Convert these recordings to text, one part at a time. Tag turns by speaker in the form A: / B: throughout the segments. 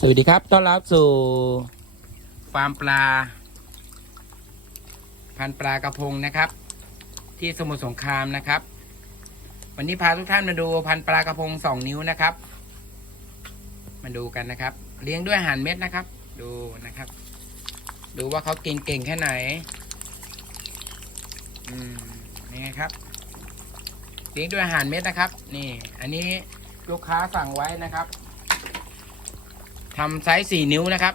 A: สวัสดีครับ ต้อนรับสู่ฟาร์มปลา พันปลากระพงนะครับ ที่สมุทรสงครามนะครับ วันนี้พาทุกท่านมาดูพันปลากระพงสองนิ้วนะครับ มาดูกันนะครับ เลี้ยงด้วยอาหารเม็ดนะครับ ดูนะครับ ดูว่าเขากินเก่งแค่ไหน อืมนี่ครับ เลี้ยงด้วยอาหารเม็ดนะครับ นี่ อันนี้ลูกค้าสั่งไว้นะครับ ทำไซส์สี่นิ้วนะครับ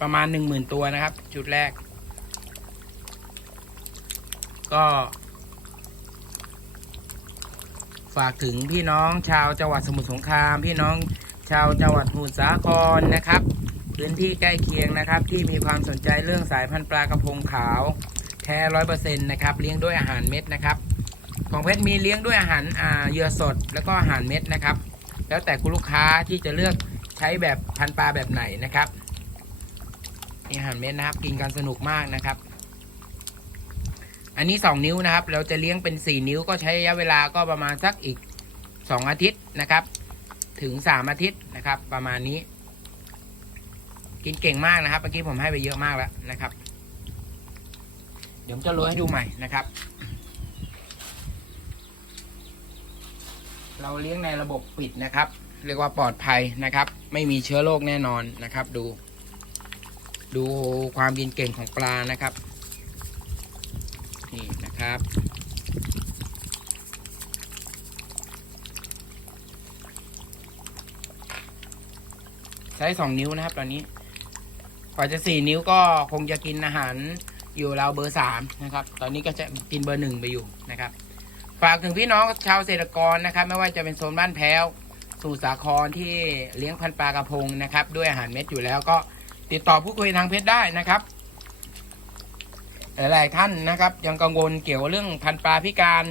A: ประมาณหนึ่งหมื่นตัวนะครับ จุดแรก ก็ ฝากถึงพี่น้องชาวจังหวัดสมุทรสงคราม พี่น้องชาวจังหวัดสมุทรสาครนะครับ พื้นที่ใกล้เคียงนะครับ ที่มีความสนใจเรื่องสายพันธุ์ปลากระพงขาว แท้ร้อยเปอร์เซ็นต์นะครับเลี้ยงด้วยอาหารเม็ดนะครับ ของเพชรมีเลี้ยงด้วยอาหารอ่าเหยื่อสดแล้วก็อาหารเม็ดนะครับ แล้วแต่คุณลูกค้าที่จะเลือก ใช้แบบพันปลาแบบไหนนะครับนี่อาหารเม็ดนะครับ กินกันสนุกมากนะครับ อันนี้สองนิ้วนะครับ เราจะเลี้ยงเป็นสี่นิ้วก็ใช้ระยะเวลาก็ประมาณสักอีกสองอาทิตย์นะครับ ถึงสามอาทิตย์นะครับ ประมาณนี้ กินเก่งมากนะครับเมื่อกี้ผมให้ไปเยอะมากแล้วนะครับ เดี๋ยวจะโรยให้ดูใหม่นะครับ เราเลี้ยงในระบบปิดนะครับ เรียกว่าปลอดภัยนะครับ ไม่มีเชื้อโรคแน่นอนนะครับ ดู ดูความกินเก่งของปลานะครับ นี่นะครับ ใช้สองนิ้วนะครับ ตอนนี้กว่าจะสี่นิ้วก็คงจะกินอาหารอยู่ราวเบอร์สามนะครับ ตอนนี้ก็จะกินเบอร์หนึ่งไปอยู่นะครับ ฝากถึงพี่น้องชาวเกษตรกรนะครับ ไม่ว่าจะเป็นโซนบ้านแพ้ว สมุทรสาครที่เลี้ยงพันปลากระพงนะครับ ด้วยอาหารเม็ดอยู่แล้วก็ติดต่อผู้คุยทางเพจได้นะครับหลายๆท่านนะครับ ยังกังวลเกี่ยวกับเรื่องพันปลาพิการ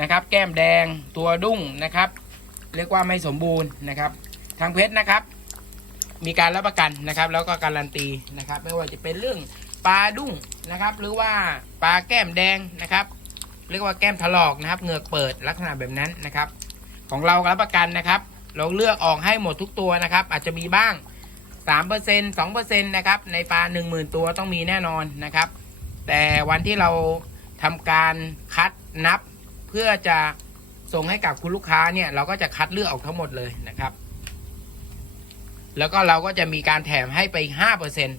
A: นะครับ แก้มแดงตัวดุ้งนะครับ เรียกว่าไม่สมบูรณ์นะครับ ทางเพจนะครับ มีการรับประกันนะครับ แล้วก็การันตีนะครับ ไม่ว่าจะเป็นเรื่องปลาดุ้งนะครับ หรือว่าปลาแก้มแดงนะครับ เรียกว่าแก้มถลอกนะครับเหงือกเปิดลักษณะแบบนั้นนะครับ ของเรารับประกันนะครับ เราเลือกออกให้หมดทุกตัวนะครับ อาจจะมีบ้าง 3% 2%นะครับ ในปลา 10,000 ตัวต้องมีแน่นอนนะครับ แต่วันที่เราทำการคัดนับ เพื่อจะส่งให้กับคุณลูกค้าเนี่ย เราก็จะคัดเลือกออกทั้งหมดเลยนะครับ แล้วก็เราก็จะมีการแถมให้ไปห้าเปอร์เซ็น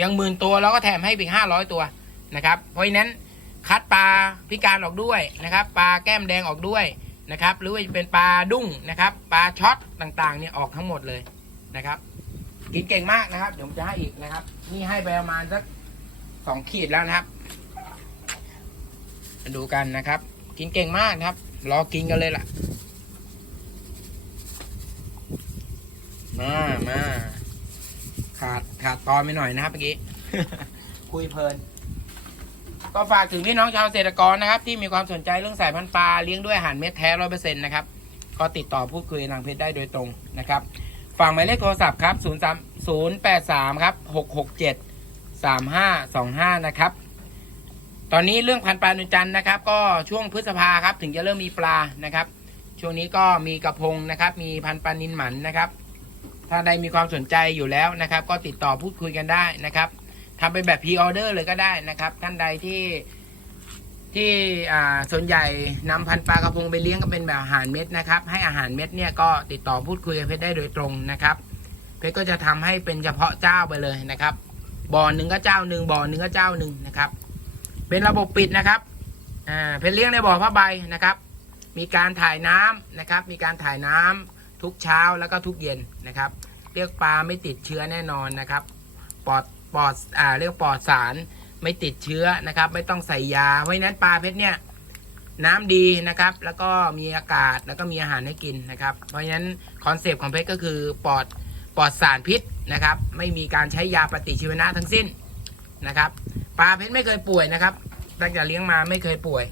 A: ยังหมื่นตัวเราก็แถมให้ไปห้าร้อยตัวนะครับ เพราะฉะนั้นคัดปลาพิการออกด้วยนะครับ ปลาแก้มแดงออกด้วย นะครับหรือว่าจะเป็นปลาดุ้งนะครับปลาช็อตต่างๆเนี่ยออกทั้งหมดเลยนะครับ กินเก่งมากนะครับเดี๋ยวผมจะให้อีกนะครับ นี่ให้ไปประมาณสักสองขีดแล้วนะครับมาดูกันนะครับ กินเก่งมากนะครับ รอกินกันเลยล่ะ มามาขาดขาดตอนไปหน่อยนะครับเมื่อกี้ คุยเพลิน ก็ฝากถึงพี่น้องชาวเกษตรกรนะครับ ที่มีความสนใจเรื่องสายพันธุ์ปลาเลี้ยงด้วยอาหารเม็ดแท้ร้อยเปอร์เซ็นต์นะครับก็ติดต่อพูดคุยทางเพจได้โดยตรงนะครับฝากหมายเลขโทรศัพท์ครับ0 3 0 8 3ครับ667 3525นะครับ ตอนนี้เรื่องพันธุ์ปลานุจันนะครับ ก็ช่วงพฤษภาครับ ถึงจะเริ่มมีปลานะครับ ช่วงนี้ก็มีกระพงนะครับ มีพันธุ์ปลานินหมันนะครับ ถ้าใดมีความสนใจอยู่แล้วนะครับ ก็ติดต่อพูดคุยกันได้นะครับ ทำเป็นแบบพรีออเดอร์เลยก็ได้นะครับ ท่านใดที่ที่อ่าส่วนใหญ่นำพันธุ์ปลากระพงไปเลี้ยงก็เป็นแบบอาหารเม็ดนะครับ ให้อาหารเม็ดเนี่ยก็ติดต่อพูดคุยกับเพชรได้โดยตรงนะครับ เพชรก็จะทำให้เป็นเฉพาะเจ้าไปเลยนะครับบ่อหนึ่งก็เจ้าหนึ่งบ่อหนึ่งก็เจ้าหนึ่งนะครับ เป็นระบบปิดนะครับอ่าเพชรเลี้ยงในบ่อผ้าใบนะครับ มีการถ่ายน้ำนะครับ มีการถ่ายน้ำทุกเช้าแล้วก็ทุกเย็นนะครับเรียกปลาไม่ติดเชื้อแน่นอนนะครับ ปลอด ปลอดอ่าเรียกปลอดสารไม่ติดเชื้อนะครับ ไม่ต้องใส่ยา เพราะนั้นปลาเพชรเนี่ยน้ำดีนะครับ แล้วก็มีอากาศแล้วก็มีอาหารให้กินนะครับ เพราะฉะนั้นคอนเซปต์ของเพชรก็คือปลอดปลอดสารพิษนะครับ ไม่มีการใช้ยาปฏิชีวนะทั้งสิ้นนะครับ ปลาเพชรไม่เคยป่วยนะครับ ตั้งแต่เลี้ยงมาไม่เคยป่วย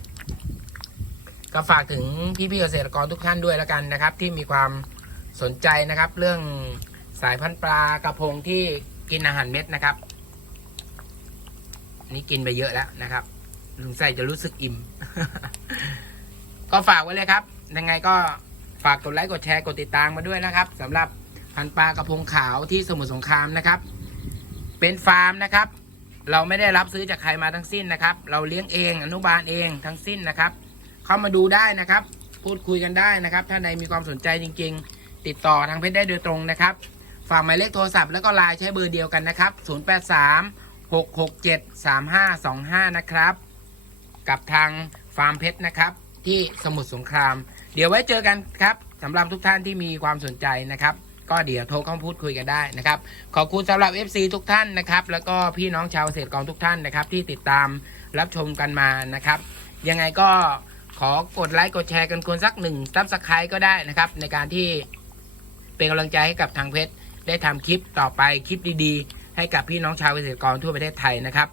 A: ก็ฝากถึงพี่ๆเกษตรกรทุกท่านด้วยแล้วกันนะครับ ที่มีความสนใจนะครับ เรื่องสายพันธุ์ปลากระพงที่กินอาหารเม็ดนะครับ นี่กินไปเยอะแล้วนะครับลุงใส่จะรู้สึกอิ่ม ก็ฝากไว้เลยครับ ยังไงก็ฝากกดไลค์กดแชร์กดติดตามมาด้วยนะครับสำหรับพันปลากระพงขาวที่สมุทรสงครามนะครับ เป็นฟาร์มนะครับ เราไม่ได้รับซื้อจากใครมาทั้งสิ้นนะครับ เราเลี้ยงเองอนุบาลเองทั้งสิ้นนะครับ เข้ามาดูได้นะครับ พูดคุยกันได้นะครับ ถ้าใดมีความสนใจจริง ๆ ติดต่อทางเพจได้โดยตรงนะครับ ฝากหมายเลขโทรศัพท์แล้วก็ไลน์ใช้เบอร์เดียวกันนะครับ 083 667 3525 นะครับ กับทางฟาร์มเพชรนะครับ ที่สมุทรสงคราม เดี๋ยวไว้เจอกันครับสำหรับทุกท่านที่มีความสนใจนะครับ ก็เดี๋ยวโทรเข้ามาพูดคุยกันได้นะครับ ขอบคุณสำหรับ FC ทุกท่านนะครับ แล้วก็พี่น้องชาวเกษตรกรทุกท่านนะครับ ที่ติดตามรับชมกันมานะครับ ยังไงก็ขอกดไลค์กดแชร์กันคนสักหนึ่งซับสไครต์ก็ได้นะครับ ในการที่เป็นกำลังใจให้กับทางเพชรได้ทำคลิปต่อไปคลิปดีๆ ให้กับพี่น้องชาวเกษตรกรทั่วประเทศไทยนะครับ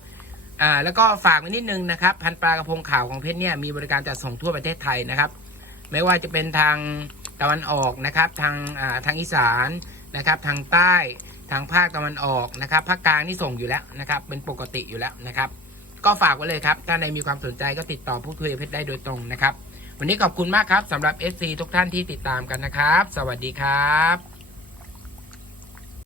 A: อ่าแล้วก็ฝากไว้นิดนึงนะครับ พันปลากระพงขาวของเพชรเนี่ยมีบริการจัดส่งทั่วประเทศไทยนะครับ ไม่ว่าจะเป็นทางตะวันออกนะครับทางอ่าทางอีสานนะครับทางใต้ทางภาคตะวันออกนะครับภาคกลางนี่ส่งอยู่แล้วนะครับ เป็นปกติอยู่แล้วนะครับ ก็ฝากไว้เลยครับถ้าในมีความสนใจก็ติดต่อพูดคุยเพชรได้โดยตรงนะครับ วันนี้ขอบคุณมากครับสำหรับ FC ทุกท่านที่ติดตามกันนะครับ สวัสดีครับ